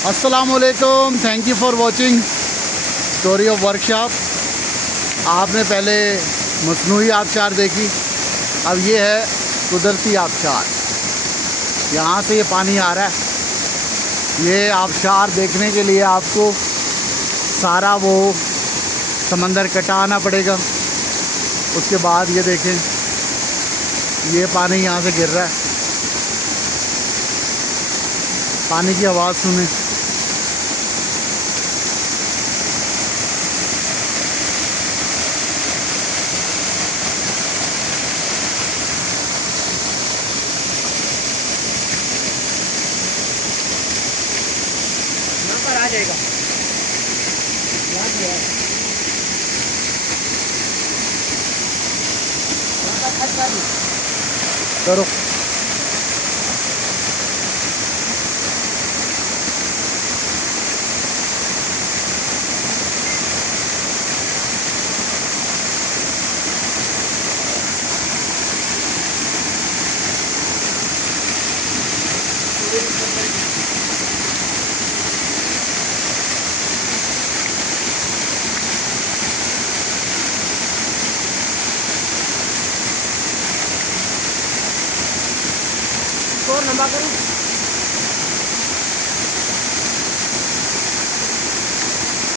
अस्सलामुअलैकुम, thank you for watching story of workshop. आपने पहले मसनूई आबशार देखी, अब ये है कुदरती आबशार। यहाँ से ये पानी आ रहा है। ये आबशार देखने के लिए आपको सारा वो समंदर कटाना पड़ेगा। उसके बाद ये देखें, ये पानी यहाँ से गिर रहा है। पानी की आवाज़ सुने। यहाँ पर आ जाएगा। करो। और लंबा करूँ।